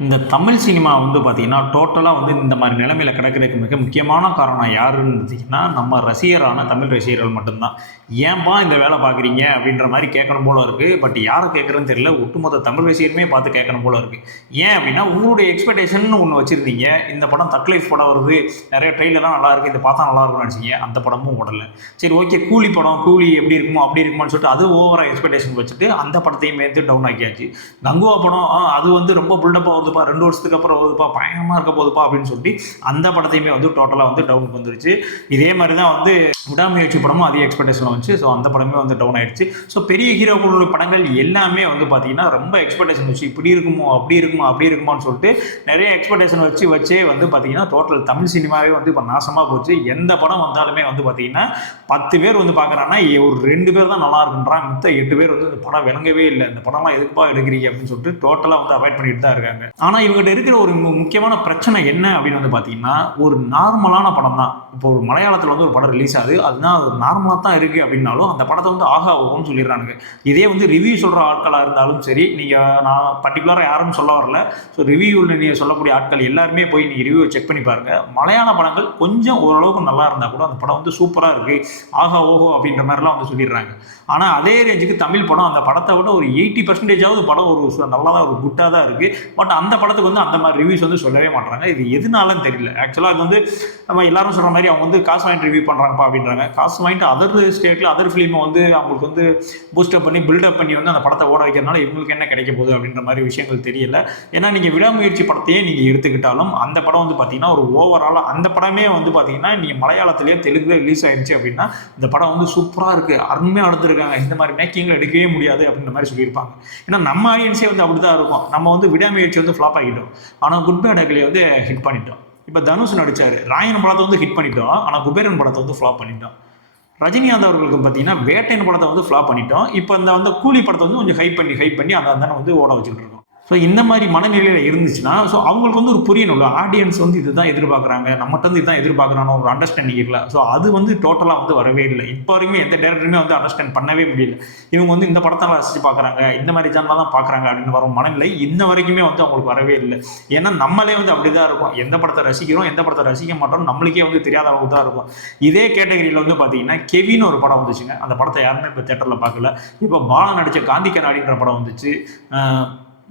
இந்த தமிழ் சினிமா வந்து பார்த்தீங்கன்னா டோட்டலாக வந்து இந்த மாதிரி நிலைமையில் கிடக்கிறதுக்கு மிக முக்கியமான காரணம் யாருன்னு பார்த்தீங்கன்னா நம்ம ரசிகரான தமிழ் ரசிகர்கள் மட்டும்தான். ஏன்பா இந்த வேலை பார்க்குறீங்க அப்படின்ற மாதிரி கேட்கணும் போல இருக்குது பட் யாரை கேட்குறேன்னு தெரியல. ஒட்டுமொத்த தமிழ் ரசிகருமே பார்த்து கேட்கணும் போல இருக்குது ஏன் அப்படின்னா உங்களுடைய எக்ஸ்பெக்டேஷன் ஒன்று வச்சுருந்தீங்க. இந்த படம் தக் லைஃப் படம் வருது. நிறைய ட்ரெயிலெலாம் நல்லா இருக்குது இந்த பார்த்தா நல்லா இருக்கும்னு நினச்சிங்க. அந்த படமும் ஓடல. சரி ஓகே கூலி படம் கூலி எப்படி இருக்குமோ அப்படி இருக்குமான்னு சொல்லிட்டு அது ஓவராக எக்ஸ்பெக்டேஷன் வச்சுட்டு அந்த படத்தையும் மேற்று டவுன் ஆக்கியாச்சு. கங்குவா படம் ஆ, அது வந்து ரொம்ப பில்டப்பாக போகுதுப்பா ரெண்டு வருஷத்துக்கு அப்புறம் வருதுப்பா பயங்கரமாக இருக்க போகுதுப்பா அப்படின்னு சொல்லிட்டு அந்த படத்தையுமே வந்து டோட்டலாக வந்து டவுனுக்கு வந்துருச்சு. இதே மாதிரி தான் வந்து விடாமுயற்சி படமும் அதிக எக்ஸ்பெக்டேஷன் வந்துச்சு. ஸோ அந்த படமே வந்து டவுன் ஆயிடுச்சு. ஸோ பெரிய ஹீரோக்களோட படங்கள் எல்லாமே வந்து பார்த்தீங்கன்னா ரொம்ப எக்ஸ்பெக்டேஷன் வச்சு இப்படி இருக்குமோ அப்படி இருக்குமோ அப்படி இருக்குமான்னு சொல்லிட்டு நிறைய எக்ஸ்பெக்டேஷன் வச்சு வச்சே வந்து பார்த்தீங்கன்னா டோட்டல் தமிழ் சினிமாவே வந்து இப்போ நாசமாக போச்சு. எந்த படம் வந்தாலுமே வந்து பார்த்தீங்கன்னா பத்து பேர் வந்து பார்க்குறாங்கன்னா ஒரு ரெண்டு பேர் தான் நல்லா இருக்குன்றான். மித்த எட்டு பேர் வந்து இந்த படம் விளங்கவே இல்லை. இந்த படம்லாம் எதுக்குப்பா எடுக்கிறீங்க அப்படின்னு சொல்லிட்டு டோட்டலாக வந்து அவாய்ட் பண்ணிட்டு தான் இருக்காங்க. ஆனால் இவங்ககிட்ட இருக்கிற ஒரு முக்கியமான பிரச்சனை என்ன அப்படின்னு வந்து பார்த்தீங்கன்னா ஒரு நார்மலான படம் தான் இப்போ ஒரு மலையாளத்தில் வந்து ஒரு படம் ரிலீஸ் ஆகுது. அதுதான் அது நார்மலாக தான் இருக்குது அப்படின்னாலும் அந்த படத்தை வந்து ஆகா ஓகோன்னு சொல்லிடுறானுங்க. இதே வந்து ரிவ்யூ சொல்கிற ஆட்களாக இருந்தாலும் சரி நீங்கள் நான் பர்டிகுலராக யாரும் சொல்ல வரல. ஸோ ரிவ்யூவில் நீங்கள் சொல்லக்கூடிய ஆட்கள் எல்லாருமே போய் நீங்கள் ரிவ்யூவை செக் பண்ணி பாருங்கள் மலையாள படங்கள் கொஞ்சம் ஓரளவுக்கு நல்லா இருந்தால் கூட அந்த படம் வந்து சூப்பராக இருக்குது ஆஹா ஓஹோ அப்படின்ற மாதிரிலாம் வந்து சொல்லிடுறாங்க. ஆனால் அதே ரேஞ்சுக்கு தமிழ் படம் அந்த படத்தை விட ஒரு எயிட்டி பர்சன்டேஜாவது படம் ஒரு நல்லா தான் ஒரு குட்டாக தான் இருக்குது பட் அந்த அந்த படத்துக்கு வந்து அந்த மாதிரி ரிவ்யூஸ் வந்து சொல்லவே மாட்டாங்க இது எதுனாலும் தெரியல. ஆக்சுவலாக அது வந்து நம்ம எல்லாரும் சொல்கிற மாதிரி அவங்க வந்து காசு வாங்கிட்டு ரிவ்யூ பண்ணுறாங்கப்பா அப்படின்றாங்க. காசு வாங்கிட்டு அதர் ஸ்டேட்டில் அதர் ஃபிலிமை வந்து அவங்களுக்கு வந்து பூஸ்டப் பண்ணி பில்டப் பண்ணி வந்து அந்த படத்தை ஓட வைக்கிறதுனால இவங்களுக்கு என்ன கிடைக்க போகுது அப்படின்ற மாதிரி விஷயங்கள் தெரியல. ஏன்னா நீங்கள் விடாமுயற்சி படத்தையே நீங்கள் எடுத்துக்கிட்டாலும் அந்த படம் வந்து பார்த்தீங்கன்னா ஒரு ஓவராலாக அந்த படமே வந்து பார்த்தீங்கன்னா நீங்கள் மலையாளத்திலேயே தெலுங்குல ரிலீஸ் ஆயிடுச்சு அப்படின்னா இந்த படம் வந்து சூப்பராக இருக்குது அருமையாக எடுத்துருக்காங்க. இந்த மாதிரி மேக்கிங்கில் எடுக்கவே முடியாது அப்படின்ற மாதிரி சொல்லியிருப்பாங்க. ஏன்னா நம்ம ஆடியன்ஸே வந்து அப்படி தான் இருக்கும். நம்ம வந்து விடாமுயற்சி வந்து ஃப்ளாப் ஆகிட்டோம். ஆனால் குட் பேட் அக்லி வந்து ஹிட் பண்ணிட்டோம். இப்போ தனுஷ் நடிச்சார். ராயன் படத்தை வந்து ஹிட் பண்ணிட்டோம். ஆனால் குபேரன் படத்தை வந்து ஃப்ளாப் பண்ணிட்டோம். ரஜினிகாந்த் அவர்களுக்கு பார்த்தீங்கன்னா வேட்டையன் படத்தை வந்து ஃப்ளாப் பண்ணிட்டோம். இப்போ இந்த வந்து கூலி படத்தை வந்து கொஞ்சம் ஹைப் பண்ணி ஹைப் பண்ணி அதை தானே வந்து ஓட வச்சுட்டு இருக்கோம். ஸோ இந்த மாதிரி மனநிலையில் இருந்துச்சுன்னா ஸோ அவங்களுக்கு வந்து ஒரு புரியணும்ல. ஆடியன்ஸ் வந்து இதுதான் எதிர்பார்க்குறாங்க. நம்மகிட்ட வந்து இதுதான் எதிர்பார்க்குறானோ ஒரு அண்டர்ஸ்டாண்டிங் இல்லை ஸோ அது வந்து டோட்டலாக வந்து வரவே இல்லை. இப்போ வரைக்கும் எந்த டேரக்டருமே வந்து அண்டர்ஸ்டாண்ட் பண்ணவே முடியல. இவங்க வந்து இந்த படத்தை ரசித்து பார்க்குறாங்க. இந்த மாதிரி சேனலாக தான் பார்க்குறாங்க அப்படின்னு வரும் மனநிலை இன்ன வரைக்குமே வந்து அவங்களுக்கு வரவே இல்லை. ஏன்னா நம்மளே வந்து அப்படி தான் இருக்கும். எந்த படத்தை ரசிக்கிறோம் எந்த படத்தை ரசிக்க மாட்டோம் நம்மளுக்கே வந்து தெரியாத அளவுக்கு தான் இருக்கும். இதே கேட்டகரியில் வந்து பார்த்தீங்கன்னா கெவின்னு ஒரு படம் வந்துச்சுங்க. அந்த படத்தை யாருமே இப்போ தேட்டரில் பார்க்கல. இப்போ பாலன் நடித்த காந்தி கண்ணாடின்ற படம் வந்துச்சு.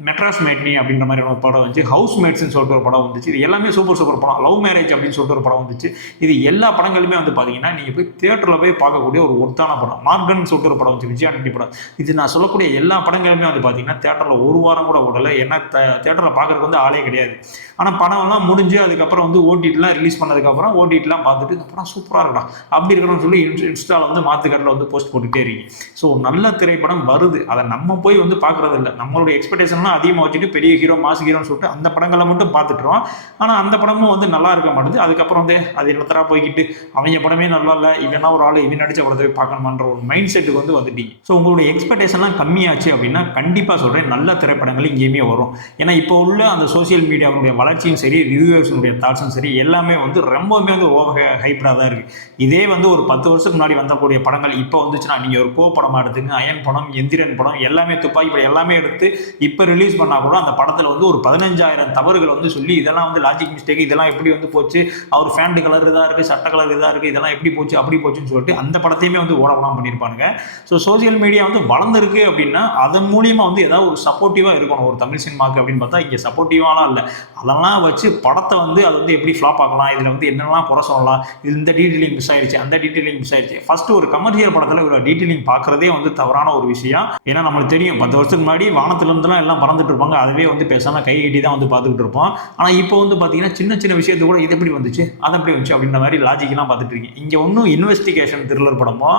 மெட்ராஸ் மேட்னி அப்படின்ற மாதிரி ஒரு படம் வந்துச்சு. ஹவுஸ் மேட்ஸ்னு சொல்லிட்டு ஒரு படம் வந்துச்சு. இது எல்லாமே சூப்பர் சூப்பர் படம். லவ் மேரேஜ் அப்படின்னு சொல்லிட்டு ஒரு படம் வந்துச்சு. இது எல்லா படங்களுமே வந்து பார்த்தீங்கன்னா நீங்கள் போய் தேட்டரில் போய் பார்க்கக்கூடிய ஒரு ஒர்த்தான படம். மார்கன் சொல்லிட்டு ஒரு படம் வந்துச்சு விஜயானந்தி படம். இது நான் சொல்லக்கூடிய எல்லா படங்களுமே வந்து பார்த்தீங்கன்னா தேட்டரில் ஒரு வாரம் கூட ஓடலை. ஏன்னா தேட்டரில் பார்க்குறதுக்கு வந்து ஆளே கிடையாது. ஆனால் படம்லாம் முடிஞ்சு அதுக்கப்புறம் வந்து ஓடிடிலாம் ரிலீஸ் பண்ணதுக்கப்புறம் ஓடிடிலாம் பார்த்துட்டு இந்த படம் சூப்பராக இருக்கடா. அப்படி இருக்கணும்னு சொல்லி இன்ஸ் இன்ஸ்டாவில் வந்து மாத்துக்கட்டில் வந்து போஸ்ட் போட்டுகிட்டே இருக்கீங்க. ஸோ நல்ல திரைப்படம் வருது. அதை நம்ம போய் வந்து பார்க்குறது இல்லை நம்மளுடைய எக்ஸ்பெக்டேஷன்லாம் அதிகமாக வச்சுட்டு பெரிய ஹீரோ மாஸ் ஹீரோன்னு சொல்லிட்டு அந்த படங்களை மட்டும் பார்த்துட்டுறோம் ஆனால் அந்த படமும் வந்து நல்லா இருக்க மாட்டேது. அதுக்கப்புறம் வந்து அது என்னத்தரா போய்கிட்டு அவங்க படமே நல்லா இல்லை இவனா ஒரு ஆள் இவன் நடிச்ச படத்தை போய் பார்க்கணுமான்ற ஒரு மைண்ட் செட்டுக்கு வந்து வந்துட்டீங்க. ஸோ உங்களுடைய எக்ஸ்பெக்டேஷன்லாம் கம்மியாச்சு அப்படின்னா கண்டிப்பாக சொல்கிறேன் நல்ல திரைப்படங்கள் இங்கேயுமே வரும். ஏன்னா இப்போ உள்ள அந்த சோஷியல் மீடியாவுடைய வளர்ச்சியும் சரி ரிவ்யூவர்ஸுடைய தாட்ஸும் சரி எல்லாமே வந்து ரொம்பவுமே வந்து ஓவர் ஹைப்டாக தான் இருக்குது இதே வந்து ஒரு பத்து வருஷத்துக்கு முன்னாடி வந்தக்கூடிய படங்கள் இப்போ வந்துச்சுன்னா நீங்கள் ஒரு கோ படமாக எடுத்துங்க அயன் படம் எந்திரன் படம் எல்லாமே துப்பாக்கி படம் எல்லாமே எடுத்து இப்போ ரிலீஸ் பண்ணால் கூட அந்த படத்தில் வந்து ஒரு பதினஞ்சாயிரம் தவறுகள் வந்து சொல்லி இதெல்லாம் வந்து லாஜிக் மிஸ்டேக் இதெல்லாம் எப்படி வந்து போச்சு? அவர் ஃபேண்ட் கலர் இதாக இருக்குது சட்ட கலர் இதாக இருக்குது இதெல்லாம் எப்படி போச்சு அப்படி போச்சுன்னு சொல்லிட்டு அந்த படத்தையுமே வந்து ஓடலாம் பண்ணியிருப்பானுங்க. ஸோ சோஷியல் மீடியா வந்து வளர்ந்துருக்கு அப்படின்னா அதன் மூலியமாக வந்து ஏதாவது ஒரு சப்போர்ட்டிவாக இருக்கணும். ஒரு தமிழ் சினிமாவுக்கு அப்படின்னு பார்த்தா இங்கே சப்போர்ட்டிவாலாம் இல்லை. அதெல்லாம் வச்சு படத்தை வந்து அது வந்து எப்படி ஃப்ளாப் ஆகலாம் இதில் வந்து என்னெல்லாம் குறை சொல்லலாம் இது இந்த டீட்டெயிலிங் மிஸ் ஆயிடுச்சு அந்த டீட்டெயிலிங் மிஸ் ஆயிடுச்சு ஃபர்ஸ்ட் ஒரு கமர்ஷியல் படத்தில் இவ்வளோ டீட்டெயிலிங் பார்க்குறதே வந்து தவறான ஒரு விஷயம். ஏன்னா நம்மளுக்கு தெரியும் பத்து வருஷத்துக்கு முன்னாடி வானத்திலிருந்துலாம் எல்லாம் மறந்துட்டு இருப்பாங்க அதுவே வந்து பேசாமல் கை கட்டி தான் வந்து பார்த்துக்கிட்டு இருப்போம் ஆனால் இப்போ வந்து பார்த்தீங்கன்னா சின்ன சின்ன விஷயத்து கூட இது எப்படி வந்துச்சு அது எப்படி வந்துச்சு அப்படின்ற மாதிரி லாஜிக்கெலாம் பார்த்துட்டு இருக்கீங்க இங்கே ஒன்றும் இன்வெஸ்டிகேஷன் த்ரில்லர் படமோ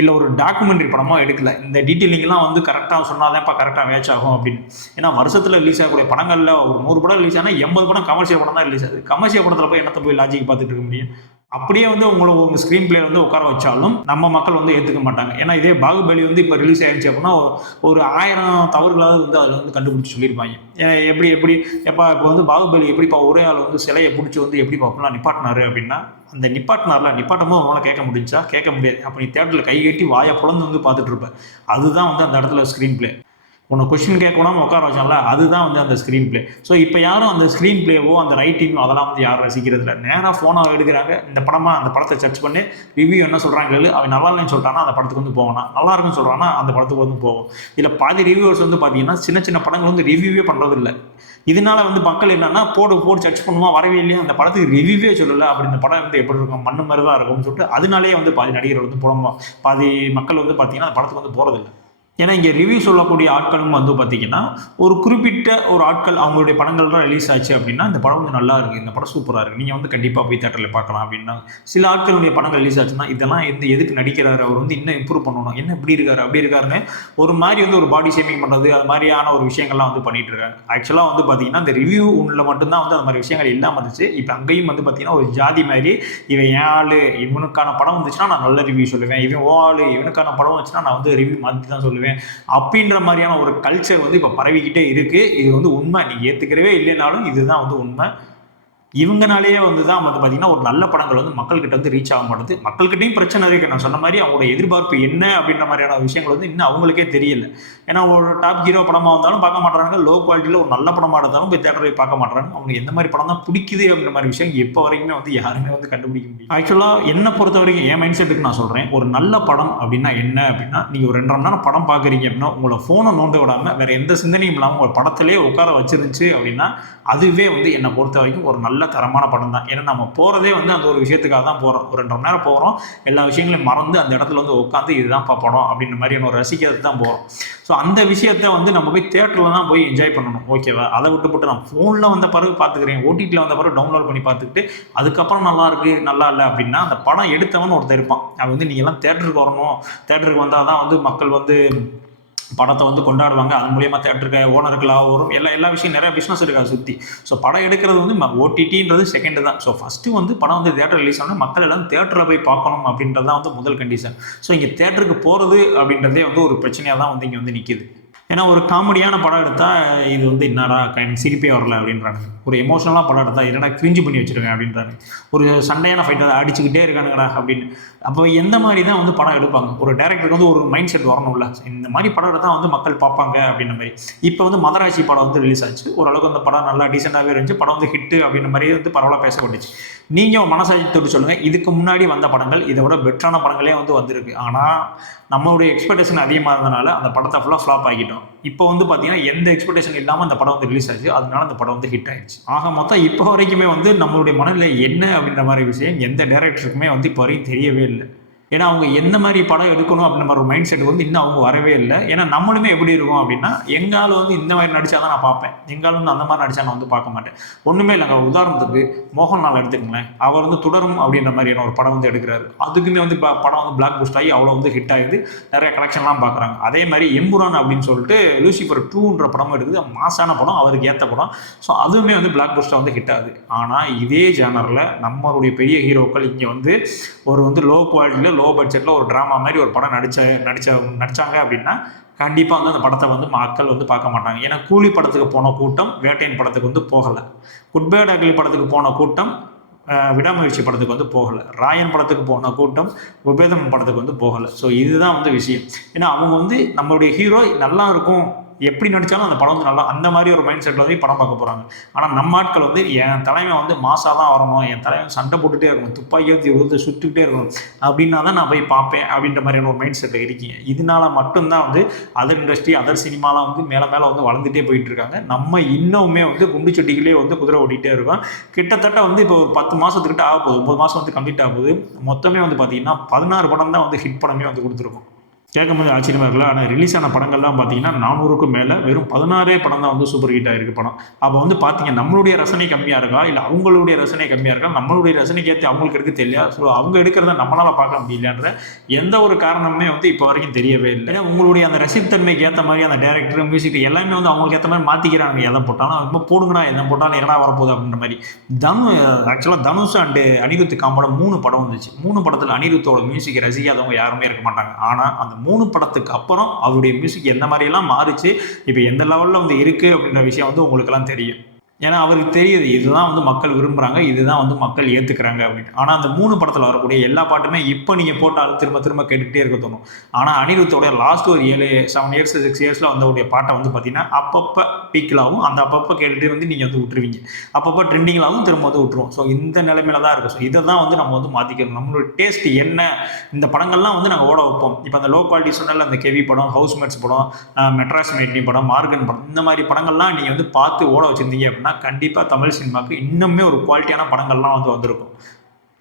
இல்லை ஒரு டாக்குமெண்ட்ரி படமோ எடுக்கல. இந்த டீட்டெயிலிங்லாம் வந்து கரெக்டாக சொன்னால் தான்ப்பா கரெக்டாக மேட்ச் ஆகும் அப்படின்னு. ஏன்னா வருஷத்தில் ரிலீஸ் ஆகக்கூடிய படங்களில் ஒரு நூறு படம் ரிலீஸ் ஆனால் எண்பது படம் கமர்ஷியல் படம் தான் ரிலீஸ் ஆகுது. கமர்ஷியல் படத்தில் போய் என்னத்தை போய் லாஜிக் பார்த்துட்டு இருக்க முடியும்? அப்படியே வந்து உங்களை உங்கள் ஸ்க்ரீன் பிளே வந்து உட்கார வச்சாலும் நம்ம மக்கள் வந்து ஏற்றுக்க மாட்டாங்க. ஏன்னா இதே பாகுபலி வந்து இப்போ ரிலீஸ் ஆயிடுச்சு அப்படின்னா ஒரு- ஆயிரம் தவறுகளாவது வந்து அதில் வந்து கண்டுபிடிச்சி சொல்லியிருப்பாங்க. ஏன்னா எப்படி எப்படி எப்பா இப்போ வந்து பாகுபலி எப்படிப்பா ஒரே ஆள் வந்து சிலையை பிடிச்சி வந்து எப்படி பார்ப்பலாம் நிப்பாட்டினாரு அப்படின்னா அந்த நிப்பாட்டினார்ல நிப்பாட்டமும் அவங்களால கேட்க முடிஞ்சா கேட்க முடியாது. அப்போ நீ தேட்டரில் கை கட்டி வாயை புலந்து வந்து பார்த்துட்டு இருப்பேன் அதுதான் வந்து அந்த இடத்துல ஸ்க்ரீன் பிளே உன்னை கொஷின் கேட்கணும் உட்கார வச்சால அதுதான் வந்து அந்த ஸ்க்ரீன் ப்ளே ஸோ இப்போ யாரும் அந்த ஸ்க்ரீன் ப்ளேவோ அந்த ரைட்டிங்கோ அதெல்லாம் வந்து யாரும் ரசிக்கிறது இல்லை. நேராக ஃபோனை எடுக்கிறாங்க இந்த படமாக அந்த படத்தை சர்ச் பண்ணி ரிவ்யூ என்ன சொல்கிறாங்க அவன் நல்லா இல்லைன்னு சொல்லிட்டானா அந்த படத்துக்கு வந்து போகணும் நல்லா இருக்குன்னு சொல்கிறானா அந்த படத்துக்கு வந்து போகும் இதில் பாதி ரிவ்யூவர்ஸ் வந்து பார்த்தீங்கன்னா சின்ன சின்ன படங்கள் வந்து ரிவ்யூவே பண்ணுறது இல்லை. இதனால வந்து மக்கள் என்னன்னா போடு போடு சர்ச் பண்ணுவோம் வரவே இல்லையா அந்த படத்துக்கு ரிவ்யூவே சொல்லலை அப்படி இந்த படம் வந்து எப்படி இருக்கும் மண்ணு மாதிரி தான் இருக்கும்னு சொல்லிட்டு அதனாலேயே வந்து பாதி நடிகர்கள் வந்து போடணும் பாதி மக்கள் வந்து பார்த்தீங்கன்னா அந்த படத்துக்கு வந்து போகிறதில்ல ஏன்னா இங்கே ரிவ்யூ சொல்லக்கூடிய ஆட்களும் வந்து பார்த்தீங்கன்னா ஒரு குறிப்பிட்ட ஒரு ஆட்கள் அவங்களுடைய படங்கள்லாம் ரிலீஸ் ஆச்சு அப்படின்னா இந்த படம் வந்து நல்லா இருக்குது இந்த படம் சூப்பராக இருக்குது நீங்கள் வந்து கண்டிப்பாக போய் தேட்டரில் பார்க்கலாம் அப்படின்னா சில ஆட்களுடைய படங்கள் ரிலீஸ் ஆச்சுன்னா இதெல்லாம் எந்த எதுக்கு நடிக்கிறாரு? அவர் வந்து இன்னும் இம்ப்ரூவ் பண்ணணும். என்ன இப்படி இருக்காரு அப்படி இருக்காருன்னு ஒரு மாதிரி வந்து ஒரு பாடி ஷேமிங் பண்ணுறது அது மாதிரியான ஒரு விஷயங்கள்லாம் வந்து பண்ணிட்டு இருக்காங்க. ஆக்சுவலாக வந்து பார்த்தீங்கன்னா இந்த ரிவ்யூ உள்ள மட்டும்தான் வந்து அந்த மாதிரி விஷயங்கள் இல்லாமல் இருந்துச்சு. இப்போ அங்கேயும் வந்து பார்த்தீங்கன்னா ஒரு ஜாதி மாதிரி இவன் ஏழு இவனுக்கான படம் வந்துச்சுன்னா நான் நல்ல ரிவ்யூ சொல்லுவேன். இவன் ஓ ஆளு இவனுக்கான படம் வந்துச்சுன்னா நான் வந்து ரிவ்யூ மாற்றி தான் சொல்லுவேன். அப்படின்ற மாதிரியான ஒரு கல்ச்சர் வந்து இப்போ பரவிக்கிட்டே இருக்குது இது வந்து உண்மை. நீங்கள் ஏற்றுக்கிறவே இல்லைனாலும் இதுதான் வந்து உண்மை. இவங்கனாலேயே வந்து தான் வந்து பார்த்தீங்கன்னா ஒரு நல்ல படங்கள் வந்து மக்கள்கிட்ட வந்து ரீச் ஆக மாட்டேது. மக்கள்கிட்டையும் பிரச்சனை இருக்கு. நான் சொன்ன மாதிரி அவங்களோட எதிர்பார்ப்பு என்ன அப்படின்ற மாதிரியான விஷயங்கள் வந்து இன்னும் அவங்களுக்கே தெரியல. ஏன்னா ஒரு டாப் ஹீரோ படமாக வந்தாலும் பார்க்க மாட்டாங்க லோ குவாலிட்டியில் ஒரு நல்ல படமாக இருந்தாலும் போய் தேட்டரில் பார்க்க மாட்டாங்க அவங்க எந்த மாதிரி படம் தான் பிடிக்குது அப்படின்ற மாதிரி விஷயம் எப்போ வரைக்குமே வந்து யாருமே வந்து கண்டுபிடிக்க முடியும் ஆக்சுவலாக என்னை பொறுத்த வரைக்கும் என் மைண்ட் செட்டுக்கு நான் சொல்கிறேன் ஒரு நல்ல படம் அப்படின்னா என்ன அப்படின்னா நீங்கள் ஒரு ரெண்டரை மணி நேரம் படம் பார்க்குறீங்க அப்படின்னா உங்களை ஃபோனை நோண்ட விடாமல் வேறு எந்த சிந்தனையும் இல்லாமல் ஒரு படத்திலே உட்கார வச்சிருந்துச்சு அப்படின்னா அதுவே வந்து என்னை பொறுத்த வரைக்கும் ஒரு நல்ல தரமான படம் தான். ஏன்னா நம்ம போகிறதே வந்து அந்த ஒரு விஷயத்துக்காக தான் போகிறோம் ஒரு ரெண்டு மணி நேரம் போகிறோம் எல்லா விஷயங்களையும் மறந்து அந்த இடத்துல வந்து உட்காந்து இதுதான் படம் அப்படின்ற மாதிரியான ஒரு ரசிக்கிறது தான் போகிறோம் ஸோ அந்த விஷயத்த வந்து நம்ம போய் தேட்டரில் தான் போய் என்ஜாய் பண்ணணும். ஓகேவா அதை விட்டு போட்டு நான் ஃபோனில் வந்த பிறகு பார்த்துக்கிறேன். ஓடிடியில் வந்த பிறகு டவுன்லோட் பண்ணி பார்த்துக்கிட்டு அதுக்கப்புறம் நல்லா இருக்கு நல்லா இல்லை அப்படின்னா அந்த படம் எடுத்தவன் ஒருத்தர் இருப்பான். அது வந்து நீங்கள்லாம் தேட்டருக்கு வரணும். தேட்டருக்கு வந்தால் தான் வந்து மக்கள் வந்து படத்தை வந்து கொண்டாடுவாங்க. அது மூலியமாக தேட்டருக்கு ஓனருக்கு லாபம் வரும். எல்லா எல்லா விஷயம் நிறைய பிஸ்னஸ் இருக்கா சுற்றி ஸோ படம் எடுக்கிறது வந்து ஓடிடின்றது செகண்டு தான். ஸோ ஃபஸ்ட்டு வந்து படம் வந்து தேட்டர் ரிலீஸ் ஆனால் மக்கள் எல்லாம் தேட்டரில் போய் பார்க்கணும் அப்படின்றது தான் வந்து முதல் கண்டிஷன் ஸோ இங்கே தேட்டருக்கு போகிறது அப்படின்றதே வந்து ஒரு பிரச்சனையாக தான் வந்து இங்கே வந்து நிற்கிது ஏன்னா ஒரு காமெடியான படம் எடுத்தால் இது வந்து என்னடா எனக்கு சிரிப்பே வரல அப்படின்றாங்க ஒரு எமோஷனலாக படம் எடுத்தால் என்னடா கிரிஞ்சு பண்ணி வச்சிருக்கேன் அப்படின்றாங்க ஒரு சண்டையான ஃபைட்டை அடிச்சுக்கிட்டே இருக்கானுங்கடா அப்படின்னு. அப்போ எந்த மாதிரி தான் வந்து படம் எடுப்பாங்க? ஒரு டேரக்டருக்கு வந்து ஒரு மைண்ட் செட் வரணும்ல. இந்த மாதிரி படம் தான் வந்து மக்கள் பார்ப்பாங்க அப்படின்ற மாதிரி. இப்போ வந்து மதராசி படம் வந்து ரிலீஸ் ஆச்சு. ஓரளவுக்கு அந்த படம் நல்லா டீசெண்டாகவே இருந்துச்சு. படம் வந்து ஹிட்டு அப்படின்ற மாதிரி வந்து பரவலாக பேசப்பட்டுச்சு. நீங்கள் மனசாட்சி தொட்டு சொல்லுங்கள் இதுக்கு முன்னாடி வந்த படங்கள் இதை விட பெட்டரான படங்களே வந்து வந்திருக்கு. ஆனால் நம்மளுடைய எக்ஸ்பெக்டேஷன் அதிகமாக இருந்தனால அந்த படத்தை ஃபுல்லாக ஃப்ளாப் ஆகிட்டோம் இப்போ வந்து பார்த்தீங்கன்னா எந்த எக்ஸ்பெக்டேஷன் இல்லாமல் அந்த படம் வந்து ரிலீஸ் ஆச்சு. அதனால அந்த படம் வந்து ஹிட் ஆயிடுச்சு. ஆக மொத்தம் இப்போ வரைக்குமே வந்து நம்மளுடைய மனநிலை என்ன அப்படின்ற மாதிரி விஷயம் எந்த டேரக்டருக்குமே வந்து இப்போ வரைக்கும் தெரியவே இல்லை. ஏன்னா அவங்க எந்த மாதிரி படம் எடுக்கணும் அப்படின்ற மாதிரி ஒரு மைண்ட் செட் வந்து இன்னும் அவங்க வரவே இல்லை. ஏன்னா நம்மளுமே எப்படி இருக்கும் அப்படின்னா எங்காலும் வந்து இந்த மாதிரி நடிச்சா தான் நான் பார்ப்பேன். எங்காலும் வந்து அந்த மாதிரி நடிச்சா நான் வந்து பார்க்க மாட்டேன். ஒன்றுமே இல்லைங்க. உதாரணத்துக்கு மோகன்லால் எடுத்துக்கங்களேன். அவர் வந்து தொடரும் அப்படின்ற மாதிரியான ஒரு படம் வந்து எடுக்கிறாரு. அதுக்குமே வந்து படம் வந்து பிளாக் பூஸ்ட் ஆகி அவ்வளோ வந்து ஹிட் ஆகுது. நிறைய கலெக்ஷன்லாம் பார்க்குறாங்க. அதே மாதிரி எம்புரான் அப்படின்னு சொல்லிட்டு லூசிஃபர் டூன்ற படமும் எடுக்குது. மாசான படம் அவருக்கு ஏற்ற படம். ஸோ அதுவுமே வந்து பிளாக் பூஸ்டாக வந்து ஹிட் ஆகுது. ஆனால் இதே ஜேனரில் நம்மளுடைய பெரிய ஹீரோக்கள் இங்கே வந்து ஒரு வந்து லோ குவாலிட்டியில் லோ பட்ஜெட்டில் ஒரு ட்ராமா மாதிரி ஒரு படம் நடிச்ச நடிச்ச நடித்தாங்க அப்படின்னா கண்டிப்பாக வந்து அந்த படத்தை வந்து மக்கள் வந்து பார்க்க மாட்டாங்க. ஏன்னா கூலி படத்துக்கு போன கூட்டம் வேட்டையன் படத்துக்கு வந்து போகலை. குட்பேட் அகிலி படத்துக்கு போன கூட்டம் விடாமுயற்சி படத்துக்கு வந்து போகலை. ராயன் படத்துக்கு போன கூட்டம் உபேதம் படத்துக்கு வந்து போகலை. ஸோ இதுதான் வந்து விஷயம். ஏன்னா அவங்க வந்து நம்மளுடைய ஹீரோ நல்லா இருக்கும். எப்படி நடித்தாலும் அந்த படம் வந்து நல்லா அந்த மாதிரி ஒரு மைண்ட் செட்டில் வந்து படம் பார்க்க போகிறாங்க ஆனால் நம்ம ஆட்கள் வந்து என் தலைமை வந்து மாசாக தான் வரணும் என் தலைமை சண்டை போட்டுகிட்டே இருக்கணும் துப்பாக்கி வந்து விழுந்து சுட்டுக்கிட்டே இருக்கணும் அப்படின்னா தான் நான் போய் பார்ப்பேன் அப்படின்ற மாதிரியான ஒரு மைண்ட் செட்டில் இருக்கீங்க. இதனால மட்டும்தான் வந்து அதர் இண்டஸ்ட்ரி அதர் சினிமாலாம் வந்து மேலே மேலே வந்து வளர்ந்துட்டே போயிட்டு இருக்காங்க. நம்ம இன்னுமே வந்து குண்டு சட்டிகளே வந்து குதிரை ஓட்டிகிட்டே இருக்கோம். கிட்டத்தட்ட வந்து இப்போ ஒரு பத்து மாதத்துக்கிட்ட ஆக போகுது ஒம்பது மாதம் வந்து கம்ப்ளீட் ஆகுது மொத்தமே வந்து பார்த்தீங்கன்னா பதினாறு படம் தான் வந்து ஹிட் படமே வந்து கொடுத்துருக்கோம். கேட்கும்போது ஆச்சரியமா இருக்குல்ல? ஆனால் ரிலீஸ் ஆன படங்கள்லாம் பார்த்தீங்கன்னா நானூறுக்கும் மேலே வெறும் பதினாறே படம் தான் வந்து சூப்பர் ஹிட் ஆகிருக்கு படம். அப்போ வந்து பார்த்தீங்க நம்மளுடைய ரசனை கம்மியாக இருக்கா? இல்லை அவங்களுடைய ரசனை கம்மியாக இருக்கா? நம்மளுடைய ரசனைக்கு ஏற்றி அவங்களுக்கு எடுக்க தெரியல ஸோ அவங்க எடுக்கிறத நம்மளால் பார்க்க முடியலன்ற எந்த ஒரு காரணமே வந்து இப்போ வரைக்கும் தெரியவே இல்லை. ஏன்னா உங்களுடைய அந்த ரசித்தன்மைக்கு ஏற்ற மாதிரி அந்த டேரக்டர் மியூசிக் எல்லாமே வந்து அவங்களுக்கு ஏற்ற மாதிரி மாற்றிக்கிறாங்க எதை போட்டாலும் ரொம்ப போடுங்கடா எதை போட்டாலும் என்னடா வரப்போகுது அப்படின்ற மாதிரி. தனு ஆக்சுவலாக தனுஷ் அண்டு அனிருத் காம்போட மூணு படம் வந்துச்சு. மூணு படத்தில் அனிருத்தோட மியூசிக் ரசிக்காதவங்க யாருமே இருக்க மாட்டாங்க. ஆனால் அந்த மூணு படத்துக்கு அப்புறம் அவருடைய மியூசிக் எந்த மாதிரியெல்லாம் மாறுச்சு இப்போ எந்த லெவலில் வந்து இருக்குது அப்படின்ற விஷயம் வந்து உங்களுக்கெல்லாம் தெரியும். ஏன்னா அவருக்கு தெரியுது இதுதான் வந்து மக்கள் விரும்புகிறாங்க இதுதான் வந்து மக்கள் ஏற்றுக்கிறாங்க அப்படின்னு. ஆனால் அந்த மூணு படத்தில் வரக்கூடிய எல்லா பாட்டுமே இப்போ நீங்கள் போட்டாலும் திரும்ப திரும்ப கேட்டுகிட்டே இருக்க தோணும். ஆனால் அனிருத்தோடைய லாஸ்ட் ஒரு ஏழு செவன் இயர்ஸ் சிக்ஸ் இயர்ஸில் வந்தவுடைய பாட்டை வந்து பார்த்தீங்கன்னா அப்பப்போ பீக்கிலாகவும் அந்த அப்பப்போ கேட்டுகிட்டே வந்து நீங்கள் வந்து விட்டுருவீங்க. அப்பப்போ ட்ரெண்டிங்கிலாகவும் திரும்ப வந்து விட்டுருவோம் ஸோ இந்த நிலைமையில தான் இருக்கும். ஸோ இதை தான் வந்து நம்ம வந்து மாற்றிக்கணும் நம்மளோட டேஸ்ட் என்ன? இந்த படங்கள்லாம் வந்து நாங்கள் ஓட வைப்போம். இப்போ அந்த லோ குவாலிட்டி சொன்னால அந்த கெவி படம் ஹவுஸ் மேட்ஸ் படம் மெட்ராஸ் மேட்னி படம் மார்கன் படம் இந்த மாதிரி படங்கள்லாம் நீங்கள் வந்து பார்த்து ஓட வச்சுருந்தீங்க அப்படின்னா கண்டிப்பாக தமிழ் சினிமாவுக்கு இன்னுமே ஒரு குவாலிட்டியான படங்கள்லாம் வந்து வந்திருக்கும்.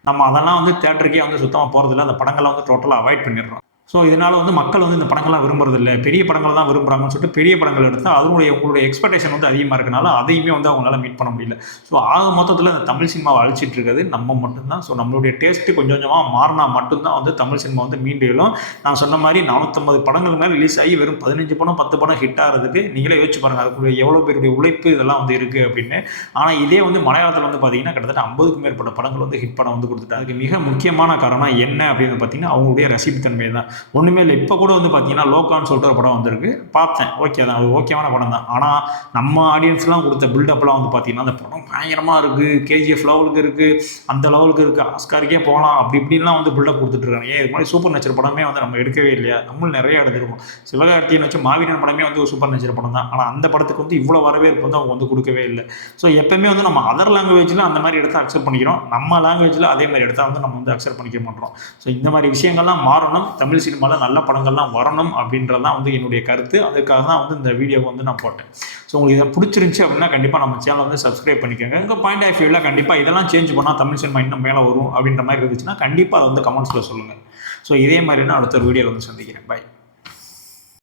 நம்ம அதெல்லாம் வந்து தேட்டருக்கே வந்து சுத்தமாக போகிறதில்ல அந்த படங்கள்லாம் வந்து டோட்டலாக அவாய்ட் பண்ணிடுறோம். ஸோ இதனால் வந்து மக்கள் வந்து இந்த படங்கள்லாம் விரும்புறதில்ல. பெரிய படங்களை தான் விரும்புகிறாங்கன்னு சொல்லிட்டு பெரிய படங்கள் எடுத்தால் அதனுடைய உங்களுடைய எக்ஸ்பெக்டேஷன் வந்து அதிகமாக இருக்கனால அதையுமே வந்து அவங்களால மீட் பண்ண முடியல. ஸோ ஆக மொத்தத்தில் இந்த தமிழ் சினிமாவை அழிச்சிட்டு இருக்கிறது நம்ம மட்டும்தான். ஸோ நம்மளுடைய டேஸ்ட்டு கொஞ்சம் கொஞ்சமாக மாறினா மட்டும்தான் வந்து தமிழ் சினிமா வந்து மீண்டு எழும். நான் சொன்ன மாதிரி நானூற்றம்பது படங்கள் மேலே ரிலீஸ் ஆகி வெறும் பதினஞ்சு படம் பத்து படம் ஹிட் ஆகிறதுக்கு நீங்களே யோசிச்சு பாருங்கள் அதுக்குள்ள எவ்வளோ பேருடைய உழைப்பு இதெல்லாம் வந்து இருக்குது அப்படின்னு. ஆனால் இதே வந்து மலையாளத்தில் வந்து பார்த்தீங்கன்னா கிட்டத்தட்ட ஐம்பதுக்கும் மேற்பட்ட படங்கள் வந்து ஹிட் படம் வந்து கொடுத்துட்டு அதுக்கு மிக முக்கியமான காரணம் என்ன அப்படின்னு பார்த்தீங்கன்னா அவங்களுடைய ரசிப்புத்தன்மை தான் ஒன்றுமே இல்லை. இப்போ கூட வந்து பார்த்தீங்கன்னா லோக்கான்னு சொல்லிட்டு ஒரு படம் வந்திருக்கு. பார்த்தேன். ஓகே தான். அது ஓகேவான படம் தான். ஆனால் நம்ம ஆடியன்ஸ்லாம் கொடுத்த பில்டப்லாம் வந்து பார்த்தீங்கன்னா அந்த படம் பயங்கரமாக இருக்குது கேஜிஎஃப் லெவலுக்கு இருக்குது அந்த லெவலுக்கு இருக்குது ஆஸ்காருக்கே போகலாம் அப்படி இப்படின்லாம் வந்து பில்டப் கொடுத்துட்ருக்காங்க ஏன் இது மாதிரி சூப்பர் நேச்சர் படமே வந்து நம்ம எடுக்கவே இல்லையா? நம்மளும் நிறைய எடுத்துருக்கோம். சிவகார்த்தியன் வச்சு மாவீரன் படமே வந்து ஒரு சூப்பர் நேச்சர் படம் தான். ஆனால் அந்த படத்துக்கு வந்து இவ்வளோ வரவேற்பு வந்து அவங்க வந்து கொடுக்கவே இல்லை. ஸோ எப்பவுமே வந்து நம்ம அதர் லாங்குவேஜில் அந்த மாதிரி எடுத்து அக்செப்ட் பண்ணிக்கிறோம். நம்ம லாங்குவேஜில் அதே மாதிரி எடுத்தால் வந்து நம்ம வந்து அக்செப்ட் பண்ணிக்க மாட்டோம். ஸோ இந்த மாதிரி விஷயங்கள்லாம் மாறணும். தமிழ் சினிமாவில் நல்ல படங்கள்லாம் வரணும் அப்படின்றது தான் வந்து என்னுடைய கருத்து. அதுக்காக தான் வந்து இந்த வீடியோவை வந்து நான் போட்டேன். ஸோ உங்களுக்கு இதை பிடிச்சிருந்துச்சி அப்படின்னா கண்டிப்பாக நம்ம சேனல் வந்து சப்ஸ்கிரைப் பண்ணிக்கோங்க. உங்கள் பாயிண்ட் ஆஃப் வியூவில் கண்டிப்பாக இதெல்லாம் சேஞ்ச் பண்ணால் தமிழ் சினிமா இன்னும் மேலே வரும் அப்படின்ற மாதிரி இருந்துச்சுன்னா கண்டிப்பாக அதை வந்து கமெண்ட்ஸில் சொல்லுங்கள் ஸோ இதே மாதிரி நான் அடுத்த ஒரு வீடியோவில் வந்து சந்திக்கிறேன். பை